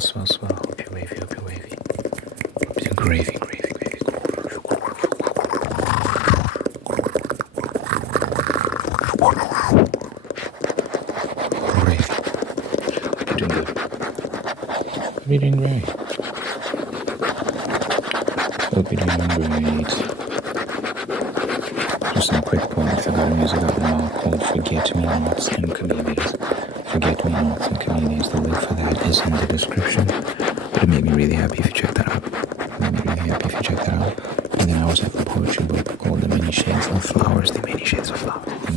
swell. Hope you're wavy. Hope you're gravy. Gravy. You're doing good. You're doing great. Hope you're doing great. Just some quick points about music out now called Forget-Me-Nots and Chameleons. Forget-Me-Nots and Chameleons. The link for that is in the description. But it made me really happy if you check that out. And then I also have a poetry book called The Many Shades of Flowers. The Many Shades of Flowers. The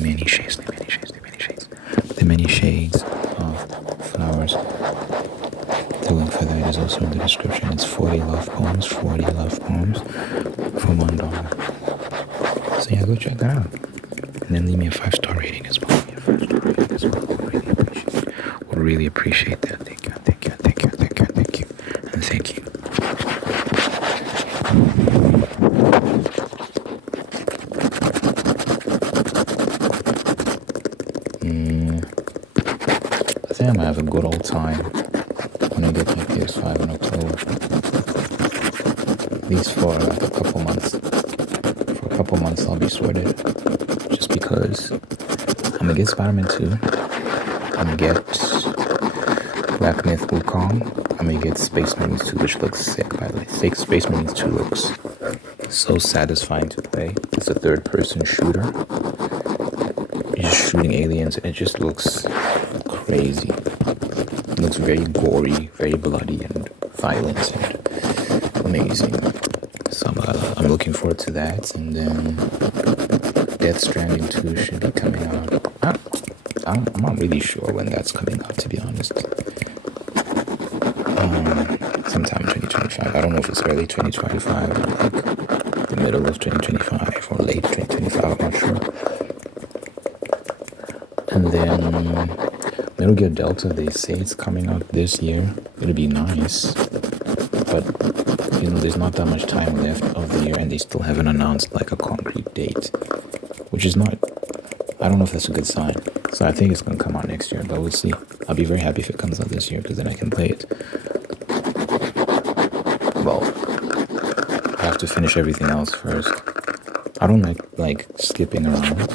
Many Shades of Flowers. The link for that is also in the description. It's 40 love poems for $1. So yeah, go check that out. And then leave me a 5-star rating as well. Would really appreciate that. Thank you. And thank you. I think I'm gonna have a good old time when I get my PS5 in October. At least for a couple months. For a couple months I'll be sorted. Just because I'm gonna get Spider-Man 2. I'm gonna get Black Myth Wukong. I'm gonna get Space Marines 2, which looks sick, by the way. Space Marines 2 looks so satisfying to play. It's a third-person shooter. You're just shooting aliens, and it just looks crazy. It looks very gory, very bloody, and violent, and amazing. So I'm looking forward to that. And then Death Stranding 2 should be coming out. I'm not really sure when that's coming out, to be honest. Sometime in 2025. I don't know if it's early 2025 or like the middle of 2025 or late 2025. I'm not sure. And then Metal Gear Delta, they say it's coming out this year. It'll be nice, but there's not that much time left of the year, and they still haven't announced like a concrete date, which is not. I don't know if that's a good sign. So I think it's gonna come out next year, but we'll see. I'll be very happy if it comes out this year because then I can play it. Well, I have to finish everything else first. I don't like skipping around.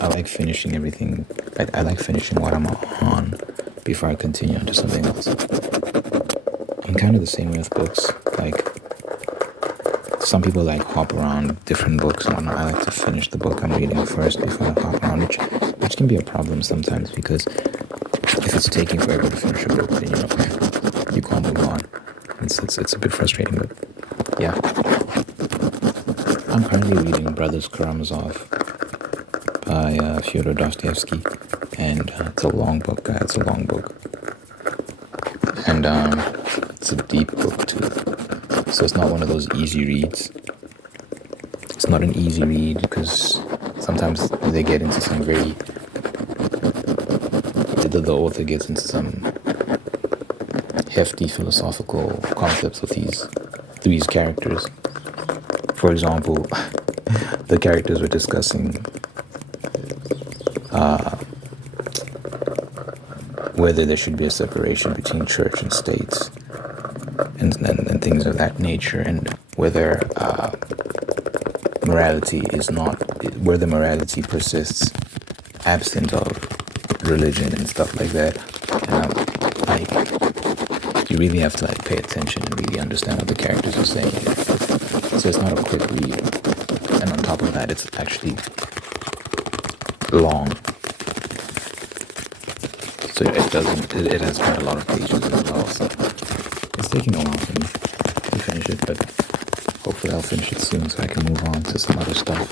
I like finishing everything. I like finishing what I'm on before I continue on to something else. I'm kind of the same way with books. Like, some people like hop around different books and whatnot. I like to finish the book I'm reading first before I hop around, which can be a problem sometimes because if it's taking forever to finish a book, then you can't move on. It's a bit frustrating, but yeah. I'm currently reading Brothers Karamazov by Fyodor Dostoevsky, and it's a long book. And it's a deep book too, so it's not one of those easy reads. It's not an easy read because sometimes they get into some very the author gets into some hefty philosophical concepts with these characters. For example, the characters were discussing whether there should be a separation between church and states and things of that nature, and whether morality persists absent of religion and stuff like that. And you really have to pay attention and really understand what the characters are saying. So it's not a quick read, and on top of that, it's actually long. So it has quite a lot of pages as well. So it's taking a while for me to finish it, but hopefully I'll finish it soon so I can move on to some other stuff.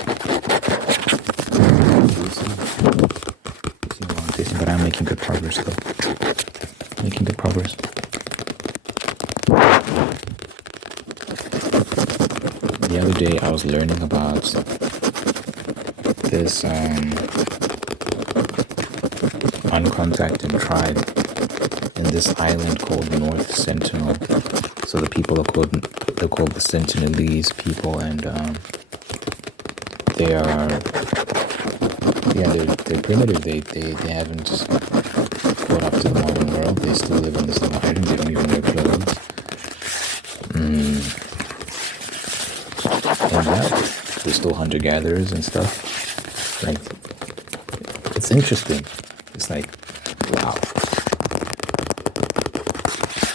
But I'm making good progress though. The other day I was learning about this uncontacted tribe in this island called North Sentinel. So the people they're called the Sentinelese people, and they are Yeah, they're primitive. They haven't caught up to the modern world. They still live on the same island. They don't even wear clothes. And yeah, they're still hunter-gatherers and stuff. Like, it's interesting. It's like, wow.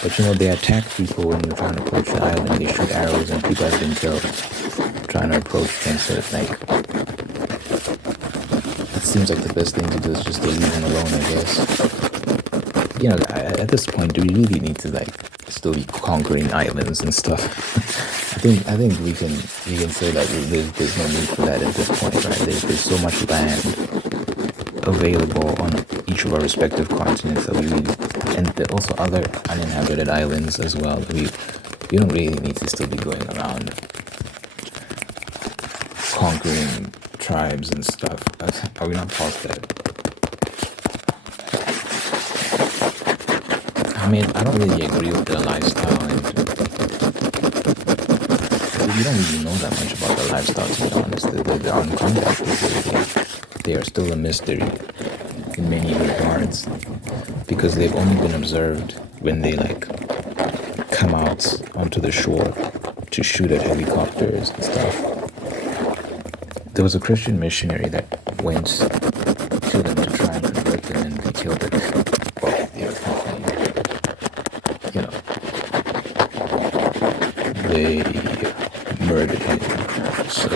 But they attack people when they're trying to approach the island. They shoot arrows and people have been killed trying to approach things. So it's like, it seems like the best thing to do is just to leave them alone, I guess. At this point, do we really need to still be conquering islands and stuff? I think we can say that there's no need for that at this point, right? There's so much land available on each of our respective continents that and there are also other uninhabited islands as well. We don't really need to still be going around conquering tribes and stuff. Are we not past that? I mean, I don't really agree with their lifestyle, and we don't really know that much about their lifestyle, to be honest. They're uncontacted. They are still a mystery in many regards, because they've only been observed when they come out onto the shore to shoot at helicopters and stuff. There was a Christian missionary that went to them to try and convert them, and they killed it. Well, they murdered him. So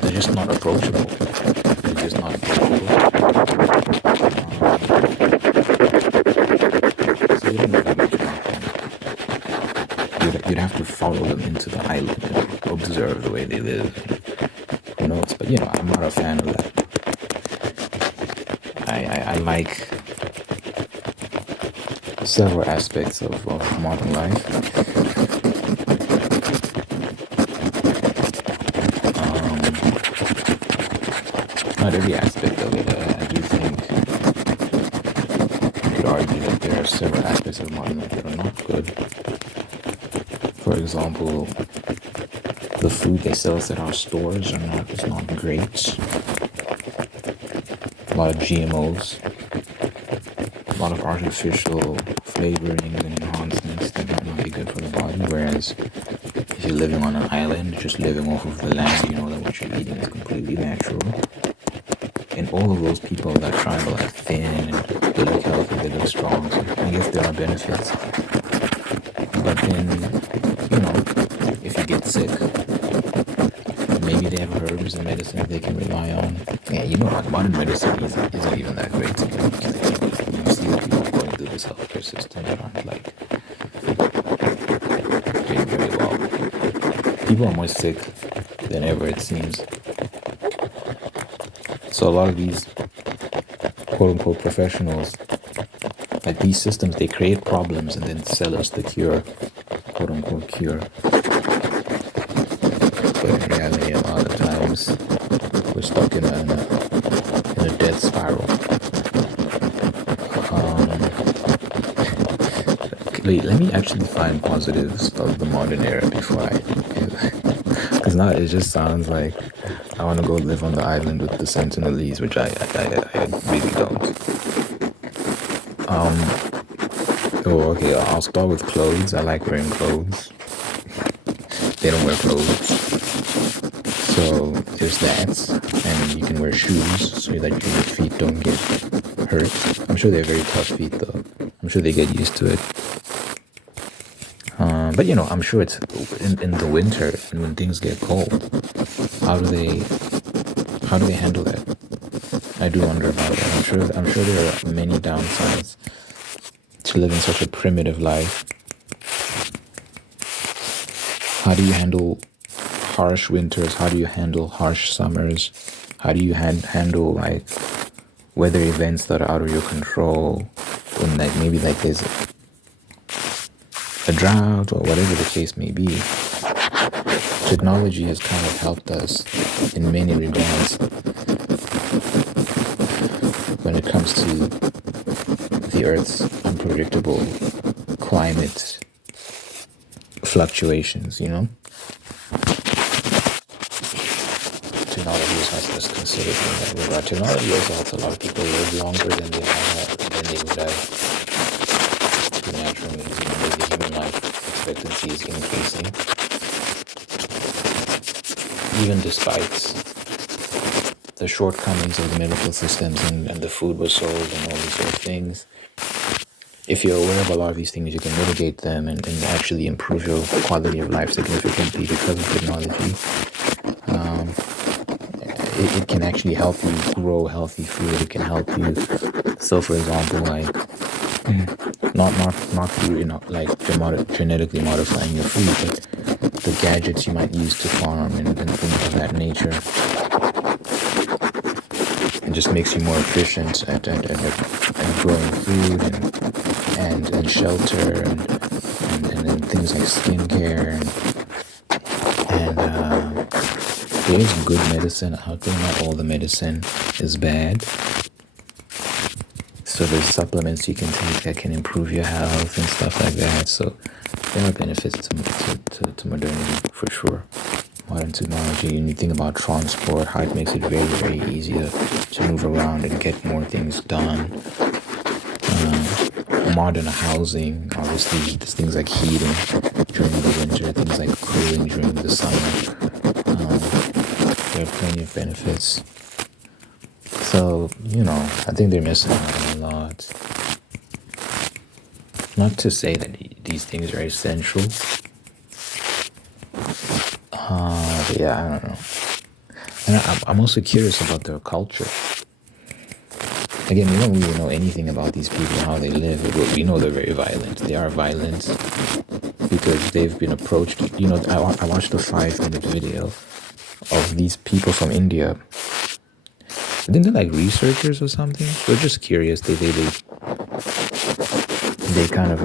they're just not approachable. They're just not approachable. So you don't really much about them. You'd have to follow them into the island and observe the way they live. Who knows? But I'm not a fan of that. I like several aspects of modern life. Not every aspect of it. I do think you could argue that there are several aspects of modern life that are not good. For example, the food they sell us at our stores is not great. A lot of GMOs, a lot of artificial flavorings and enhancements that might not be good for the body. Whereas if you're living on an island, just living off of the land, you know that what you're eating is completely natural. And all of those people that try to thin and they look healthy, they look strong. So I guess there are benefits. But then, if you get sick, maybe they have herbs and medicine they can rely on. Yeah, modern medicine isn't even that great. You see the people going through this healthcare system that aren't doing very well. People are more sick than ever, it seems. So a lot of these quote-unquote professionals, these systems, they create problems and then sell us the cure, quote-unquote cure. But in reality, a lot of times, we're stuck in a death spiral. Let me actually find positives of the modern era before because now it just sounds like I want to go live on the island with the Sentinelese, which I really don't. Okay, I'll start with clothes. I like wearing clothes. They don't wear clothes. So there's that. And you can wear shoes so that your feet don't get hurt. I'm sure they're very tough feet though. I'm sure they get used to it. But I'm sure it's in the winter and when things get cold. How do they handle that? I do wonder about that. I'm sure there are many downsides to living such a primitive life. How do you handle harsh winters? How do you handle harsh summers? How do you handle weather events that are out of your control? When maybe there's a drought or whatever the case may be. Technology has kind of helped us in many regards when it comes to the Earth's unpredictable climate fluctuations, just has to consider in that regard. Technology also helps a lot of people live longer than they would have through natural means. The human life expectancy is increasing, even despite the shortcomings of the medical systems and the food was sold and all these sort of things. If you're aware of a lot of these things, you can mitigate them and actually improve your quality of life significantly because of technology. It can actually help you grow healthy food. It can help you. So, for example, like not through genetically modifying your food, but the gadgets you might use to farm and things of that nature. It just makes you more efficient at growing food and shelter and things like skincare and there is good medicine out there. Not all the medicine is bad. So there's supplements you can take that can improve your health and stuff like that. So there are benefits to modernity for sure. Modern technology, and you think about transport, how it makes it very, very easier to move around and get more things done. Modern housing, obviously, there's things like heating during the winter, things like cooling during the summer. There are plenty of benefits. So, I think they're missing out on a lot. Not to say that these things are essential. But yeah, I don't know. And I'm also curious about their culture. Again, we don't really know anything about these people, how they live. We know they're very violent. They are violent because they've been approached. I watched a 5-minute video of these people from India. I think they're like researchers or something. They're just curious. They kind of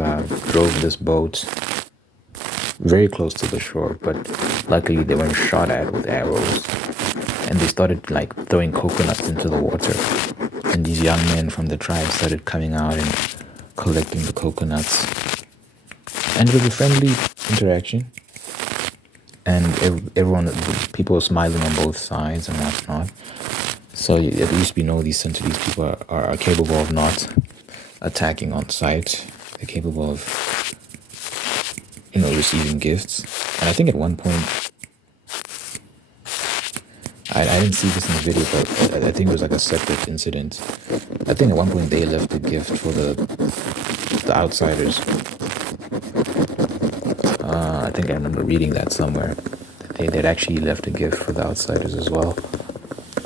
drove this boat very close to the shore, but luckily they weren't shot at with arrows. And they started like throwing coconuts into the water. And these young men from the tribe started coming out and collecting the coconuts. And it was a friendly interaction. And people were smiling on both sides and whatnot. So at least we know these people are capable of not attacking on sight. They're capable of, receiving gifts. And I think at one point, I didn't see this in the video, but I think it was like a separate incident. I think at one point they left a gift for the outsiders. I think I remember reading that somewhere. They'd actually left a gift for the outsiders as well.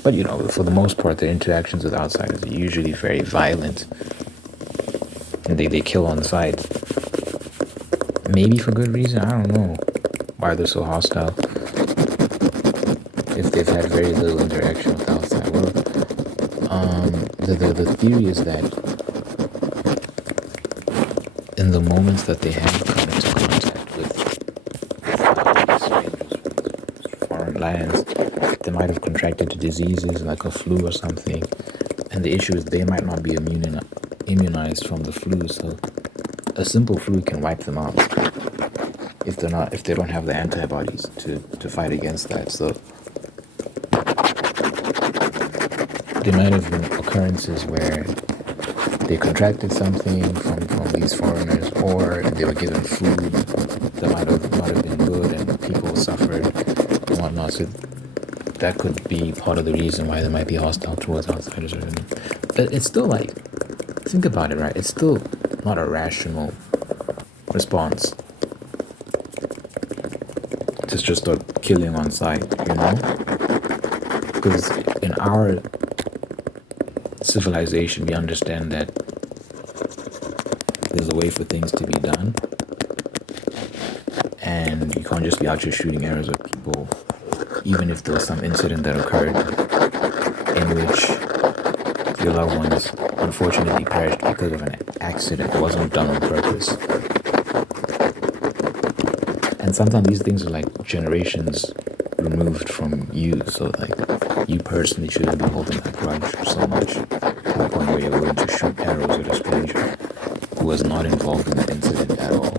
But, for the most part, their interactions with outsiders are usually very violent. And they kill on sight. Maybe for good reason, I don't know why they're so hostile. If they've had very little interaction with the outside world. The theory is that in the moments that they have come into contact with strangers, foreign lands, they might have contracted diseases like a flu or something. And the issue is they might not be immunized from the flu, so a simple flu can wipe them out if they don't have the antibodies to fight against that. So there might have been occurrences where they contracted something from these foreigners, or they were given food that might have been good and people suffered and whatnot. So that could be part of the reason why they might be hostile towards outsiders. But it's still like, think about it, right? It's still not a rational response to just start killing on sight, Because in our civilization, we understand that there's a way for things to be done, and you can't just be out here shooting arrows at people, even if there was some incident that occurred in which your loved ones unfortunately perished because of an accident. It wasn't done on purpose. And sometimes these things are like generations removed from you, so like you personally shouldn't be holding that grudge so much to the point where you're willing to shoot arrows at a stranger who was not involved in that incident at all.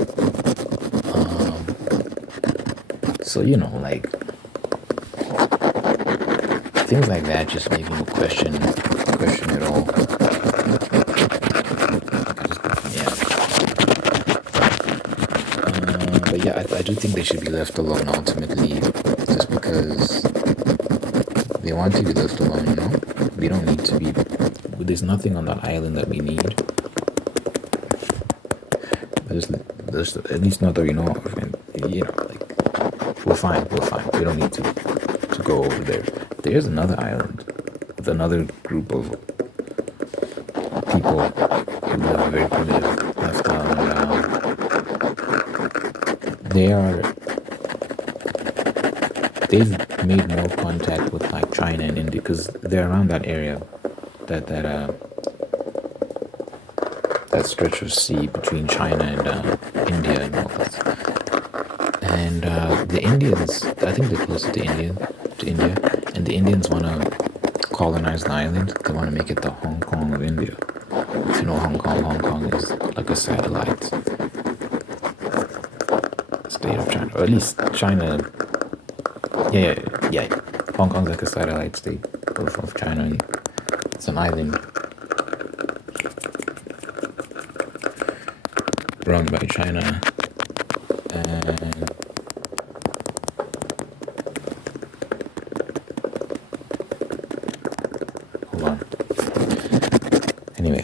So things like that just make me question it all. But yeah, I do think they should be left alone ultimately, just because they want to be left alone. We don't need to be. There's nothing on that island that we need. There's at least not that we know of, and like we're fine. We don't need to go over there. There's another island with another group of people who live a very primitive lifestyle, and they've made more contact with like China and India because they're around that area, that stretch of sea between China and India and all that. And the Indians, I think they're closer to India, and the Indians want to colonize the island. They want to make it the Hong Kong of India. If you know Hong Kong is like a satellite state of China, or at least China. Yeah. Hong Kong's like a satellite state of China, and it's an island run by China. And hold on. Anyway,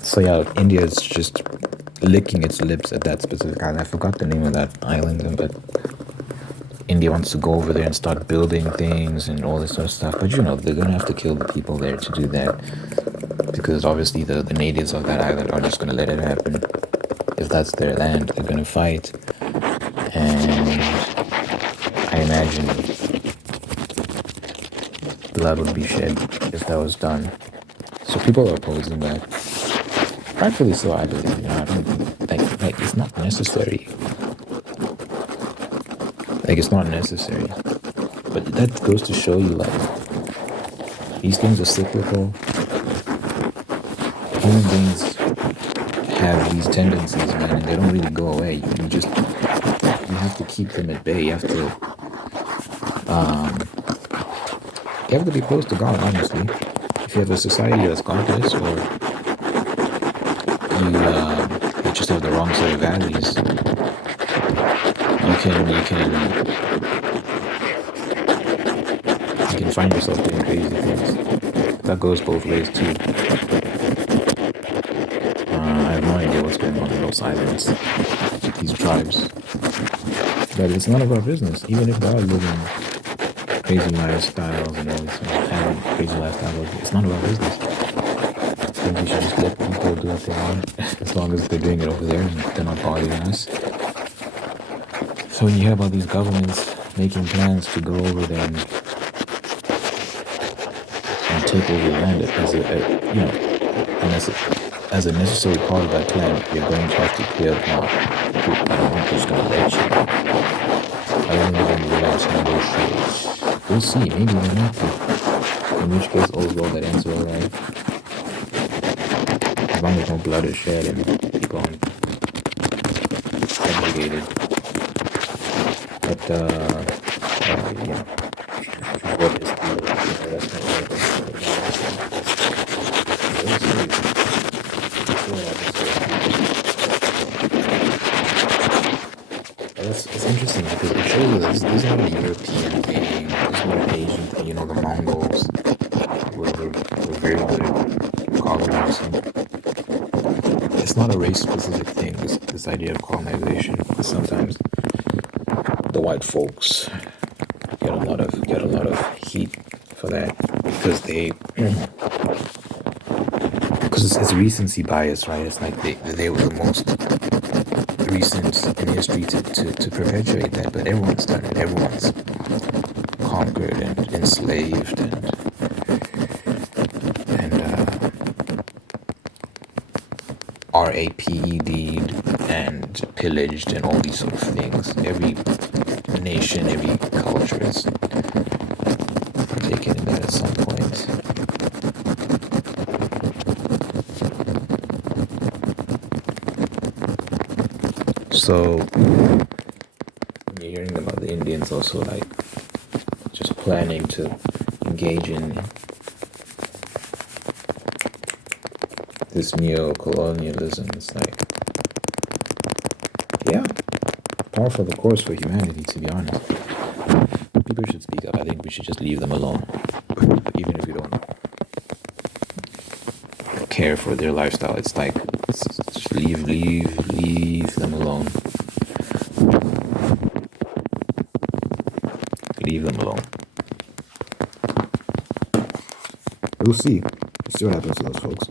so yeah, India is just licking its lips at that specific island. I forgot the name of that island, but India wants to go over there and start building things and all this sort of stuff. But they're gonna have to kill the people there to do that, because obviously the natives of that island are just gonna let it happen. If that's their land, they're gonna fight, and I imagine blood would be shed if that was done. So people are opposing that. Rightfully so, I believe. I don't think like it's not necessary. It's not necessary. But that goes to show you, these things are cyclical. Human beings have these tendencies, man, and they don't really go away. You have to keep them at bay. You have to be close to God, honestly. If you have a society that's godless, or you just have the wrong set of values, you can find yourself doing crazy things. That goes both ways too. I have no idea what's going on in those islands, these tribes, but it's none of our business. Even if they are living crazy lifestyles and all this, having crazy lifestyles, it's none of our business. I think we should just let people do what they want, as long as they're doing it over there and they're not bothering us. So when you hear about these governments making plans to go over there and take over the land as a necessary part of that plan, you're going to have to clear them out. I'm just going to let you. I don't even realize how negotiate. We'll see. Maybe we have to. In which case, all's well that ends well, right? As long as no blood is shed and people aren't segregated. But, what is it's interesting because it shows you this is not a European thing, this is not an Asian thing. The Mongols were very good at colonizing. It's not a race-specific thing, this idea of colonization. Sometimes the white folks get a lot of heat for that because it's recency bias, right? It's like they were the most recent in history to perpetuate that, but everyone's done it. Everyone's conquered and enslaved and RAPED'd and pillaged and all these sort of things. Every nation, every culture is taken in that at some point. So you're hearing about the Indians also planning to engage in this neo-colonialism. It's like, yeah, par for the course for humanity, to be honest. People should speak up. I think we should just leave them alone. Even if we don't care for their lifestyle, it's like, just leave them alone. Leave them alone. We'll see. We'll see what happens to those folks.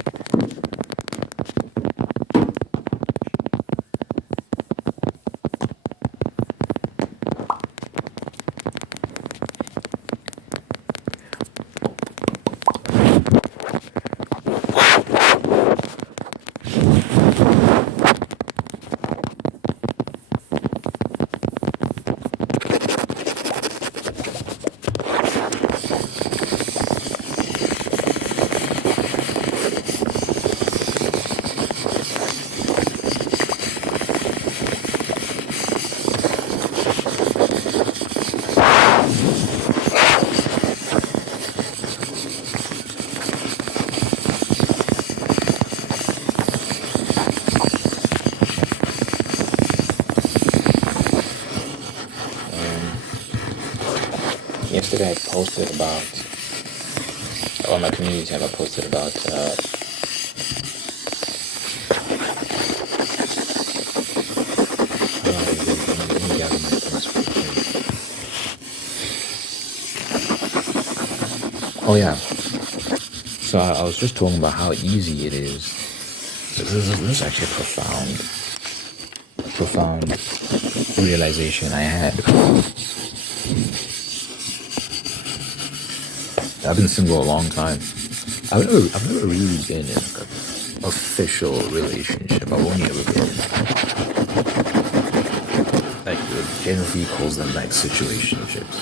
Yesterday I posted about, on my community tab, I posted about oh yeah, so I was just talking about how easy it is. So this is actually a profound realization I had. I've been single a long time. I've never really been in like an official relationship. I've only ever been like Gen Z calls them like situationships.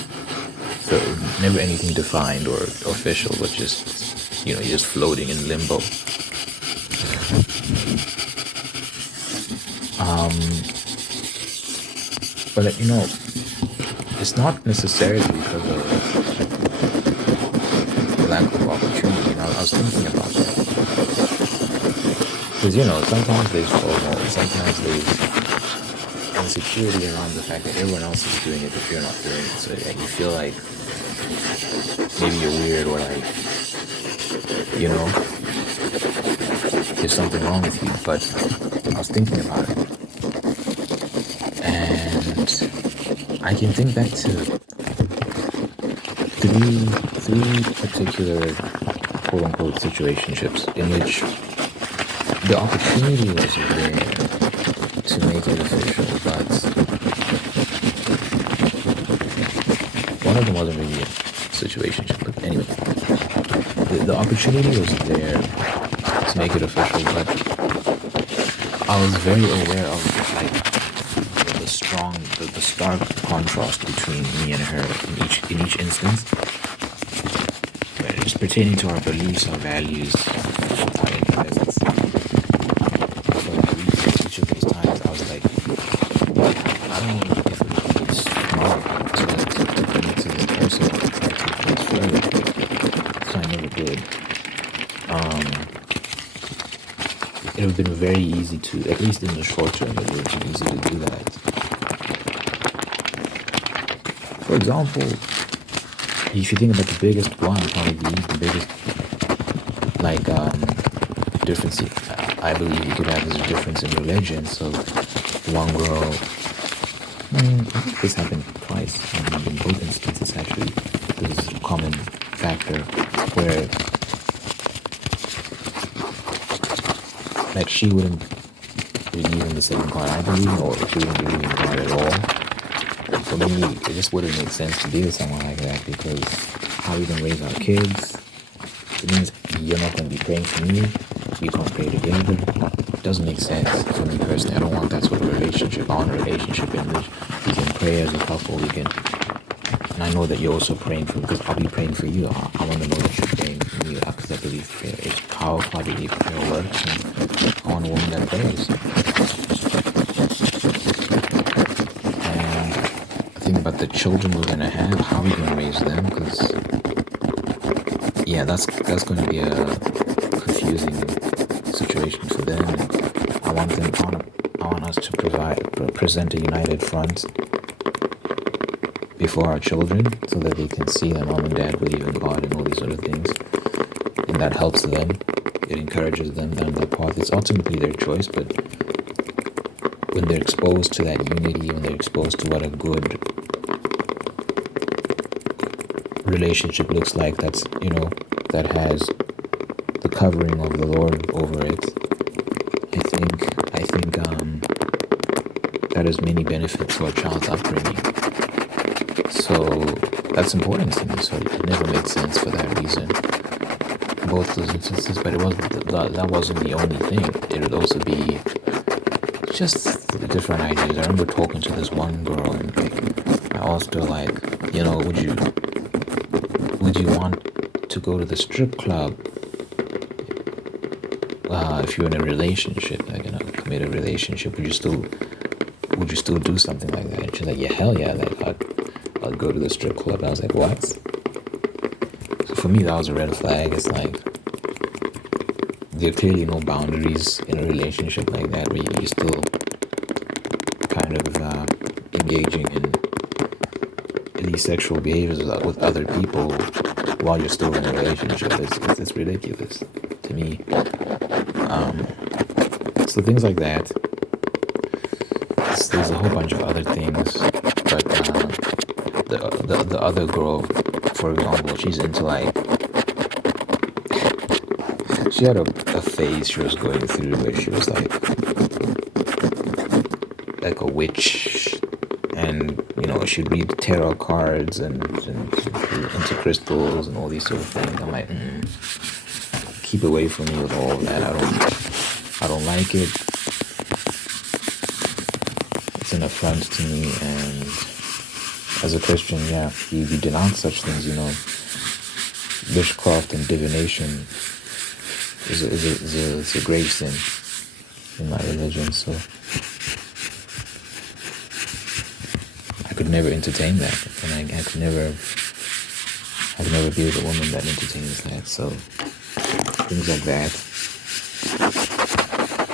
So never anything defined or official, but just, you're just floating in limbo. But it's not necessarily because of lack of opportunity. I was thinking about that. Because, sometimes there's FOMO, sometimes there's insecurity around the fact that everyone else is doing it, but you're not doing it. So you feel like maybe you're weird, or like, there's something wrong with you. But I was thinking about it. And I can think back to three particular quote-unquote situationships in which the opportunity was there to make it official, but one of them wasn't really a situationship. But anyway, the opportunity was there to make it official, but I was very aware of the stark contrast between me and her in each instance, just pertaining to our beliefs, our values, our interests. So each of those times, I was like, I don't know if it would be smart to commit to the person or try to take further. So I never did. It would have been very easy to, at least in the short term, it would have been easy to do that. For example, if you think about the biggest one, probably the biggest difference I believe you could have is a difference in religion. So one girl, I think this happened twice, in both instances actually. This is a common factor where she wouldn't believe in the same God I believe, or she wouldn't believe in God at all. For me, it just wouldn't make sense to be with someone like that, because how are we going to raise our kids? It means you're not going to be praying for me. We can't pray together. It doesn't make sense for me personally. I don't want that sort of relationship. I want a relationship in which we can pray as a couple. And I know that you're also praying for me, because I'll be praying for you. I want to know that you're praying for me, because I believe prayer is powerful. I believe prayer works. And I want a woman that prays. think about the children we're gonna have. How are we gonna raise them? Because yeah, that's going to be a confusing situation for them. I want them. I want us to present a united front before our children, so that they can see that mom and dad believe in God and all these other things, and that helps them. It encourages them down that path. It's ultimately their choice, but when they're exposed to that unity, when they're exposed to what a good relationship looks like, that's, that has the covering of the Lord over it, I think that has many benefits for a child's upbringing. So that's important to me. So it never made sense for that reason. Both those instances, but that wasn't the only thing. It would also be just different ideas. I remember talking to this one girl, and I asked her, like, would you want to go to the strip club if you're in a relationship, like in a committed relationship? Would you still do something like that? And she's like, yeah, hell yeah, like I'd go to the strip club. And I was like, what? So for me, that was a red flag. It's like, there are clearly no boundaries in a relationship like that, where you're still kind of engaging in these sexual behaviors with other people while you're still in a relationship. It's ridiculous to me. So things like that. There's a whole bunch of other things, but the other girl, for example, she's into, like, she had a phase she was going through where she was like a witch, and she'd read tarot cards and into crystals and all these sort of things. I'm like, keep away from me with all of that. I don't like it. It's an affront to me, and as a Christian, yeah, you denounce such things. Witchcraft and divination is a grave sin in my religion. So I could never entertain that, and I could never be with a woman that entertains that. So things like that.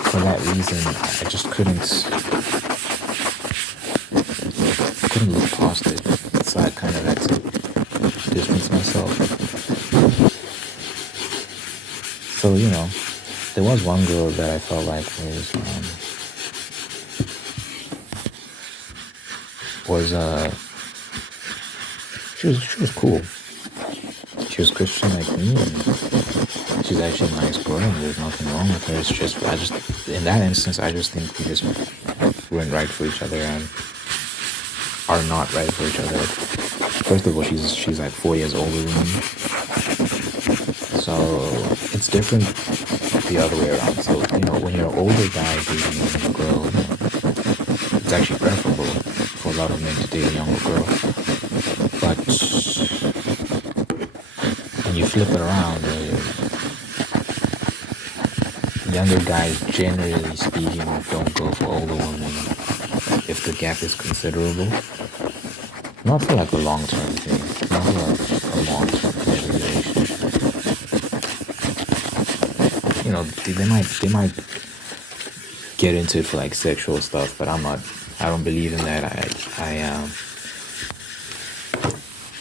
For that reason, I just couldn't look past it. So I kind of had to distance myself. So there was one girl that I felt like she was cool. She was Christian like me, and she's actually a nice girl, and there's nothing wrong with her. It's just, in that instance, I just think we just weren't right for each other, and are not right for each other. First of all, she's like 4 years older than me, so it's different the other way around. So when you're an older guy dating a younger girl, it's actually preferable for a lot of men to date a younger girl. But when you flip it around, younger guys, generally speaking, don't go for older women if the gap is considerable. Not for like a long-term thing, not for like a long-term committed relationship. They might get into it for like sexual stuff, but I don't believe in that.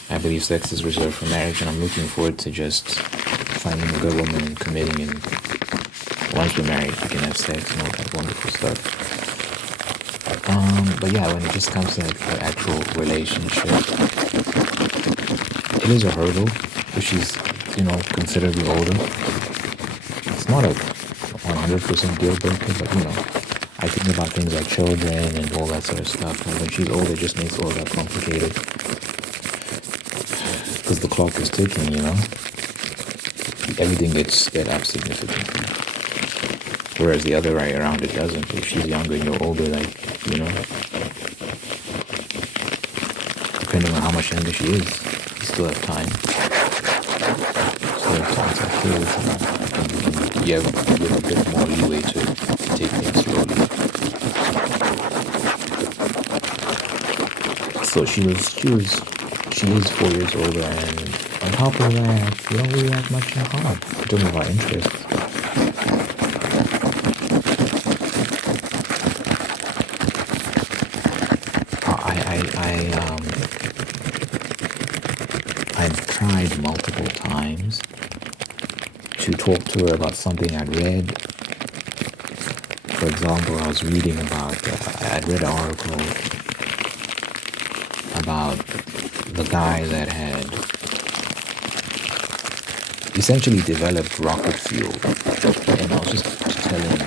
I believe sex is reserved for marriage, and I'm looking forward to just finding a good woman and committing, and once we're married, we can have sex and all that wonderful stuff. But yeah, when it just comes to like the actual relationship, it is a hurdle if she's, considerably older. It's not a 100% deal breaker, but I think about things like children and all that sort of stuff. And when she's older, it just makes all that complicated, because the clock is ticking. Everything gets sped up significantly. Whereas the other way around, it doesn't. If she's younger and you're older, depending on how much younger she is, you still have time. You have a bit more leeway to take things slowly. So she is 4 years older, and on top of that, we don't really have much in common in terms of our interests. I've tried multiple times to talk to her about something I'd read. For example, I was reading about, I'd read an article about the guy that had essentially developed rocket fuel. And I was just telling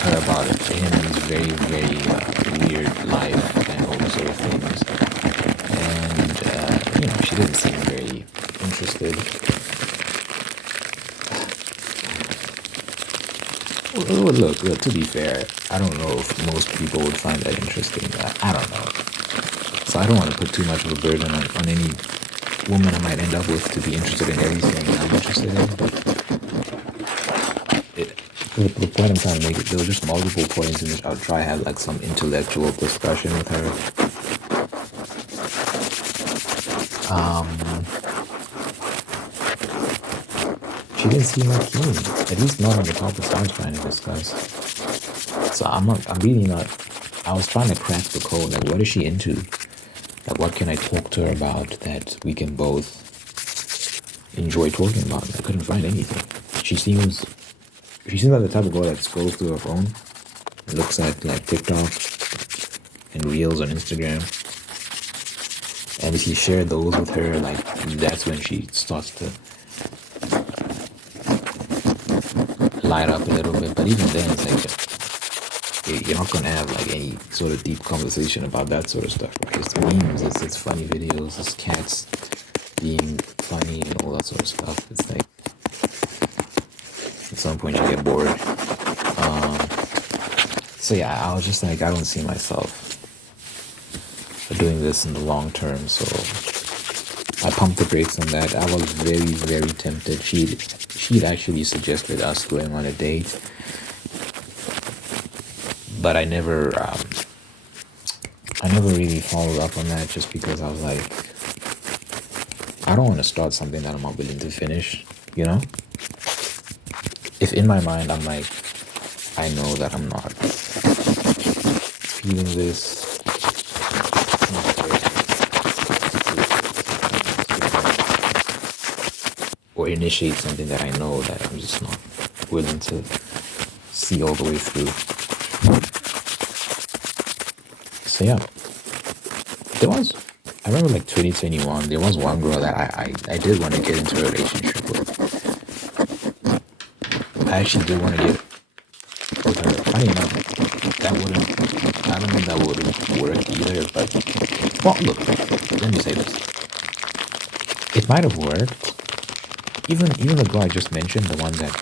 her about him and his very, very weird life and all those sort of things. And, she didn't seem very interested. Well, look, to be fair, I don't know if most people would find that interesting. I don't know. So I don't want to put too much of a burden on any woman I might end up with to be interested in everything I'm interested in. But the point I'm trying to make, there were just multiple points in which I would try to have like some intellectual discussion with her. She didn't seem like keen, at least not on the topics I was trying to discuss. So I'm really not. I was trying to crack the code. Like, what is she into? Like, what can I talk to her about that we can both enjoy talking about? I couldn't find anything. She seems like the type of girl that scrolls through her phone, looks at like TikTok and Reels on Instagram, and if you share those with her, like that's when she starts to light up a little bit. But even then, it's like you're not gonna have like any sort of deep conversation about that sort of stuff, right? It's memes, it's funny videos, it's cats being funny and all that sort of stuff. It's like at some point you get bored. So yeah, I was just like, I don't see myself doing this in the long term, so I pumped the brakes on that. I was very, very tempted. She'd actually suggested us going on a date, but I never really followed up on that, just because I was like, I don't want to start something that I'm not willing to finish, If in my mind I'm like, I know that I'm not feeling this, or initiate something that I know that I'm just not willing to see all the way through. So yeah, I remember like 2021, there was one girl that I did want to get into a relationship with. I actually did want to get with her. Funny enough, I don't know if that wouldn't work either, but, well, look, let me say this. It might have worked. Even the girl I just mentioned, the one that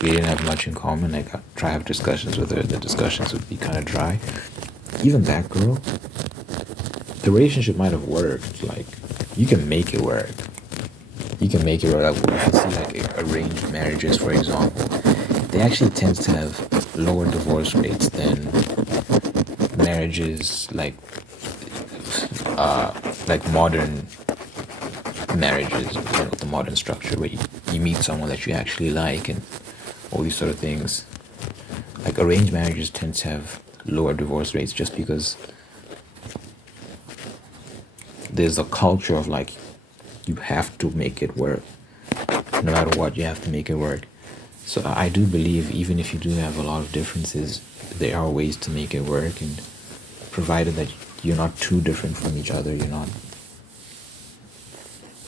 we didn't have much in common, like I try to have discussions with her, the discussions would be kind of dry. Even that girl, the relationship might have worked. Like, you can make it work. Like, if you see like arranged marriages, for example, they actually tend to have lower divorce rates than marriages like modern marriages, the modern structure where you meet someone that you actually like and all these sort of things. Like, arranged marriages tend to have lower divorce rates just because there's a culture of like, you have to make it work. No matter what, you have to make it work. So I do believe even if you do have a lot of differences, there are ways to make it work, and provided that you're not too different from each other, you're not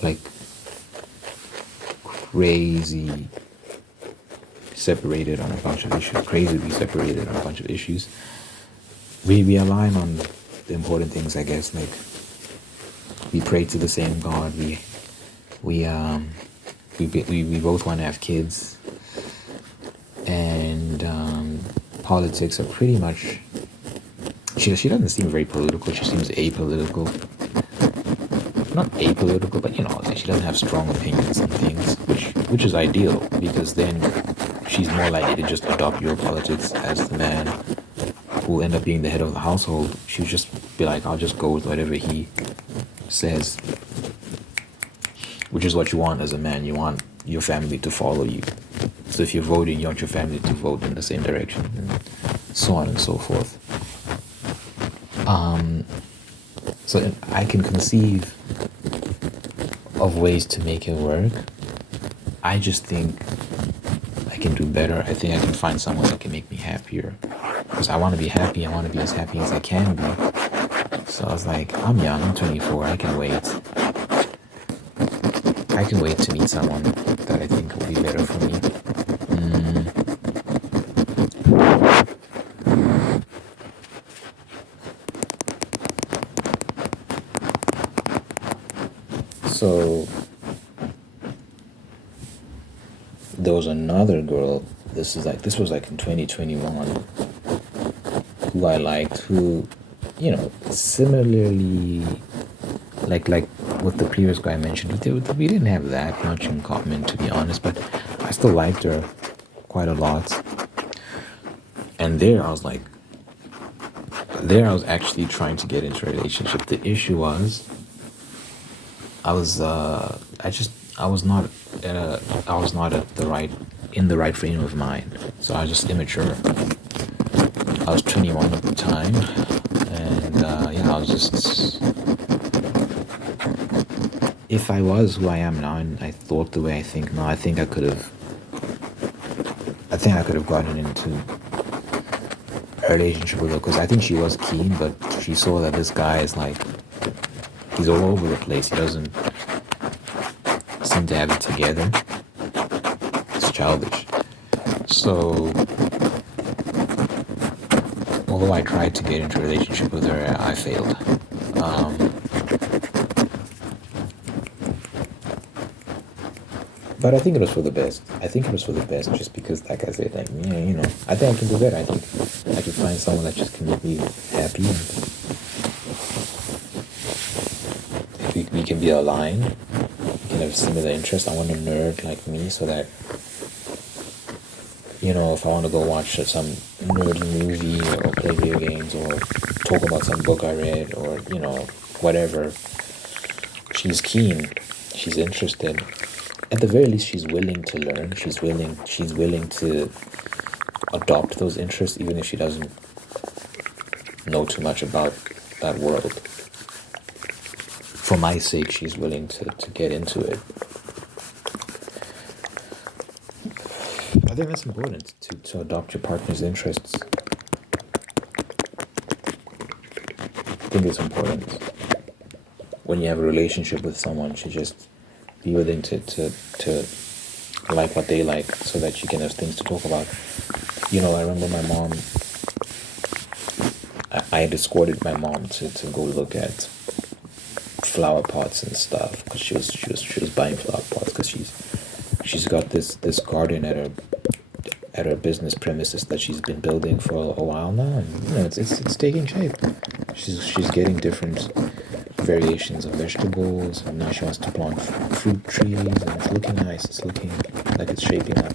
like crazily separated on a bunch of issues. We align on the important things, I guess. Like, we pray to the same God. We both want to have kids, and politics are pretty much. She doesn't seem very political. She seems apolitical. Not apolitical, but she doesn't have strong opinions on things, which is ideal, because then she's more likely to just adopt your politics as the man who will end up being the head of the household. She's just be like, I'll just go with whatever he says, which is what you want as a man. You want your family to follow you. So if you're voting, you want your family to vote in the same direction, and so on and so forth. So I can conceive of ways to make it work. I just think I can do better. I think I can find someone that can make me happier. Because I want to be happy. I want to be as happy as I can be. So I was like, I'm young. I'm 24. I can wait. I can wait to meet someone that I think will be better for me. So there was another girl. This was like in 2021, who I liked, who, similarly, like with the previous guy I mentioned, we didn't have that much in common, to be honest, but I still liked her quite a lot. And there I was actually trying to get into a relationship. The issue was, I was not in the right frame of mind. So I was just immature. I was 21 at the time, and I was just. If I was who I am now, and I thought the way I think now, I think I could have gotten into a relationship with her, because I think she was keen, but she saw that this guy is like, he's all over the place. He doesn't seem to have it together. It's childish. So, although I tried to get into a relationship with her, I failed. But I think it was for the best. Just because, like I said, like, I think I can do better. I think I can find someone that just can make me happy. We can be aligned. We can have similar interests. I want a nerd like me, so that, if I want to go watch some nerdy movie or play video games or talk about some book I read or, whatever, she's keen. She's interested. At the very least, she's willing to learn. She's willing to adopt those interests, even if she doesn't know too much about that world. For my sake, she's willing to get into it. I think that's important, to adopt your partner's interests. I think it's important when you have a relationship with someone to just be willing to like what they like, so that you can have things to talk about. I remember my mom, I had escorted my mom to go look at flower pots and stuff, because she was buying flower pots, because she's got this garden at her business premises that she's been building for a while now, and it's taking shape. She's getting different variations of vegetables, and now she wants to plant fruit trees, and it's looking nice. It's looking like it's shaping up.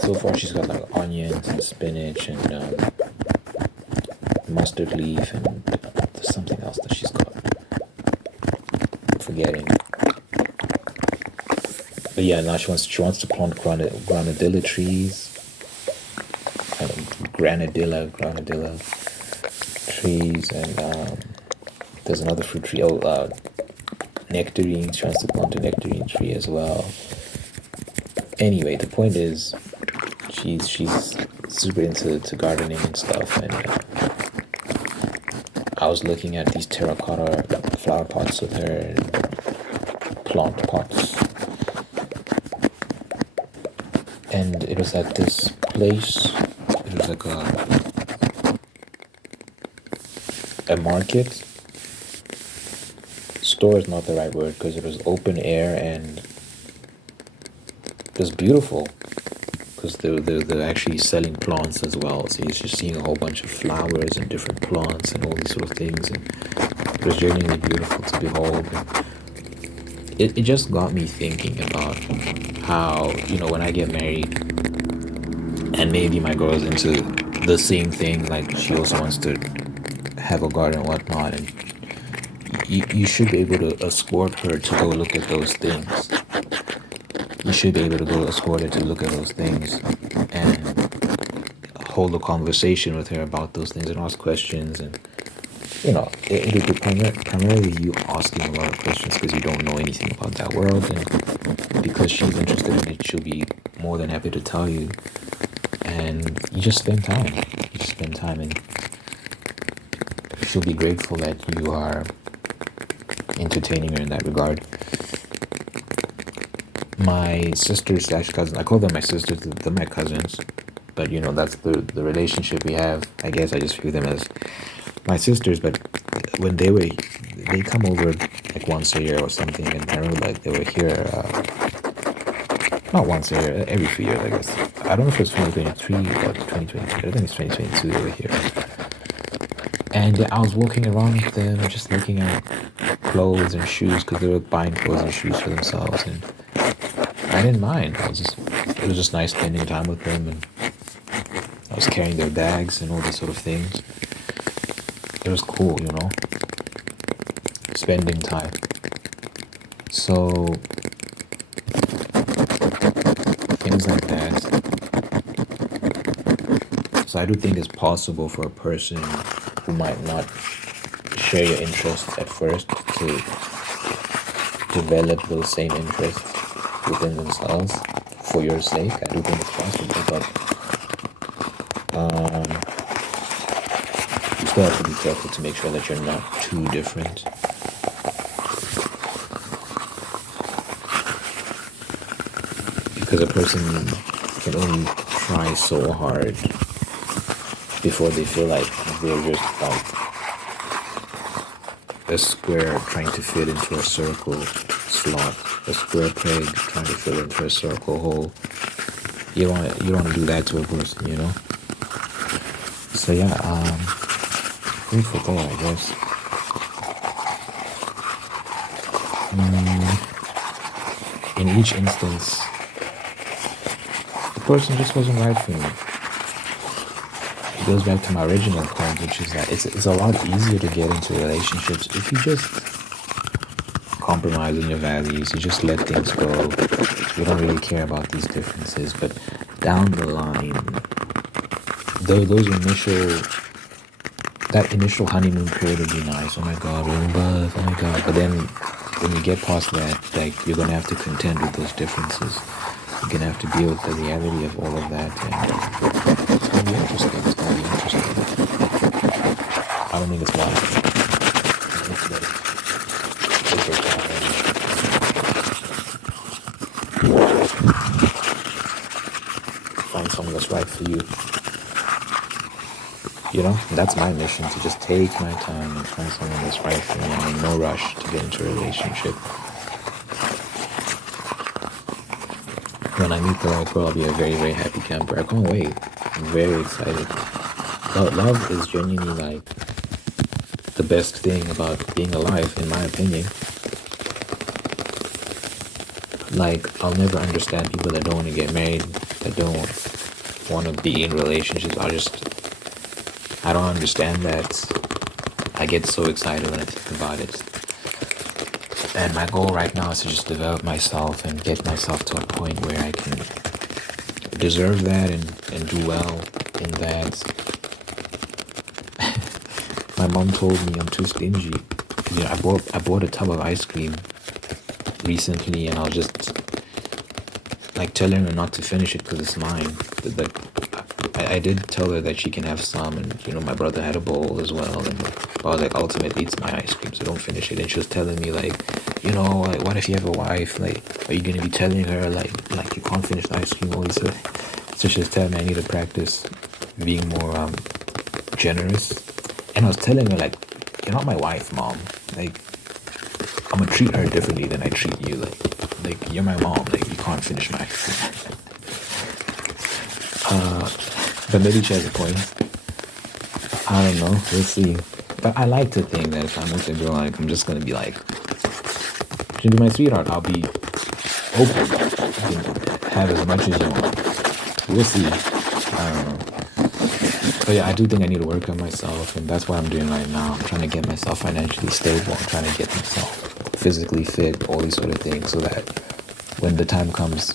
So far she's got like onions and spinach and mustard leaf, and there's something else that she's got. I'm forgetting. But yeah, now she wants to plant granadilla trees. Granadilla trees, and there's another fruit tree. Nectarines. She wants to plant a nectarine tree as well. Anyway, the point is, she's super into gardening and stuff, and I was looking at these terracotta flower pots with her, and plant pots, and it was at this place. It was like a market. Store is not the right word, because it was open air, and it was beautiful, because they're actually selling plants as well. So you're just seeing a whole bunch of flowers and different plants and all these sort of things, and it was genuinely beautiful to behold. It just got me thinking about how, when I get married, and maybe my girl's into the same thing, like she also wants to have a garden and whatnot, and you should be able to escort her to go look at those things. You should be able to go escort her to look at those things and hold a conversation with her about those things and ask questions. And it'll be primarily you asking a lot of questions because you don't know anything about that world, and because she's interested in it, she'll be more than happy to tell you. And you just spend time. And she'll be grateful that you are entertaining her in that regard. My sisters / cousins, I call them my sisters, they're my cousins, but that's the relationship we have. I guess I just view them as my sisters. But when they come over like once a year or something, and I remember like they were here not once a year, every 3 years, I guess. I don't know if it's 2023 or 2022. I think it's 2022 they were here. And I was walking around with them, just looking at clothes and shoes, because they were buying clothes and shoes for themselves, and I didn't mind. It was just nice spending time with them, and I was carrying their bags and all these sort of things. It was cool, spending time. So things like that. So I do think it's possible for a person who might not share your interests at first to develop those same interests within themselves for your sake. I do think it's possible, but you still have to be careful to make sure that you're not too different. Because a person can only try so hard before they feel like they're just like a square trying to fit into a circle slot, a square peg trying to fit into a circle hole. You don't want to do that to a person, So yeah, food for thought, I guess. In each instance, the person just wasn't right for me. It goes back to my original point, which is that it's a lot easier to get into relationships if you just compromise on your values, you just let things go. You don't really care about these differences, but down the line, that initial honeymoon period would be nice. Oh my God, we're in love. Oh my God. But then when you get past that, like, you're gonna have to contend with those differences. You're gonna have to deal with the reality of all of that, and it's gonna be interesting. I don't think it's wise. Find someone that's right for you. That's my mission, to just take my time and find someone that's right for me. I'm in no rush to get into a relationship. When I meet the right girl, I'll be a very, very happy camper. I can't wait. I'm very excited. Love is genuinely like the best thing about being alive, in my opinion. Like, I'll never understand people that don't want to get married, that don't want to be in relationships. I don't understand that. I get so excited when I think about it. And my goal right now is to just develop myself and get myself to a point where I can deserve that and do well in that. My mom told me I'm too stingy. I bought a tub of ice cream recently, and I was just like telling her not to finish it because it's mine. I did tell her that she can have some, and my brother had a bowl as well, and I was like, ultimately it's my ice cream, so don't finish it. And she was telling me like, like, what if you have a wife? Like, are you gonna be telling her like you can't finish the ice cream always? So she was telling me I need to practice being more generous. And I was telling her, like, you're not my wife, Mom. Like, I'm gonna treat her differently than I treat you. Like you're my mom. Like, you can't finish my ice cream. But maybe she has a point. I don't know. We'll see. But I like to think that if I'm with a girl, like, I'm just gonna be like, she'll be my sweetheart. I'll be open. You can have as much as you want. We'll see. I don't know. But yeah, I do think I need to work on myself, and that's what I'm doing right now. I'm trying to get myself financially stable. I'm trying to get myself physically fit, all these sort of things, so that when the time comes,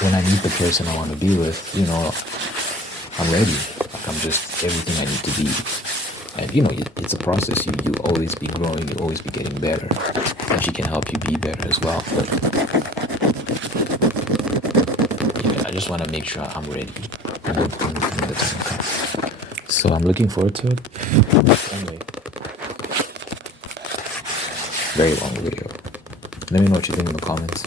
when I meet the person I want to be with, I'm ready. Like I'm just everything I need to be. And it's a process. You always be growing. You always be getting better, and she can help you be better as well. But I just want to make sure I'm ready when the time comes. So I'm looking forward to it. Anyway, very long video. Let me know what you think in the comments.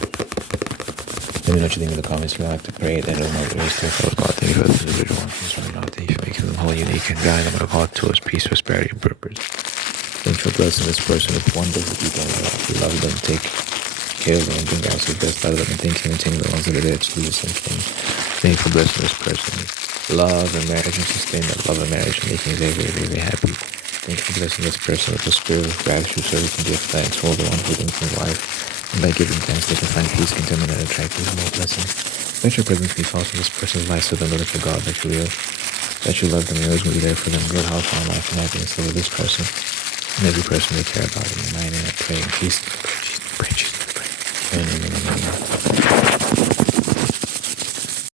Let me know what you think in the comments. If you like to pray, then it'll not erase their fault. God, thank you for this individual. Please let me know that you making them whole, unique, and guide them with a heart towards peace, prosperity, and purpose. Thank you for blessing this person with wonderful people in their life. We love them, take care of them, and bring out the best out of them. And thank you for maintaining the ones that are there to do the same thing. Thank you for blessing this person with love and marriage and sustain that love and marriage and making them very, very, very, very happy. Thank you for blessing this person with the spirit of gratitude so they can give thanks for all the wonderful things in life. And by giving thanks, they can find peace, contentment, and attract even more blessings. Let your presence be felt in this person's life so they know that you're God, that you're real, that you love them, and always will be there for them. Good health, long life, and happiness over this person and every person they care about. In your mind, and I pray in peace. Pray, Jesus, pray. In the name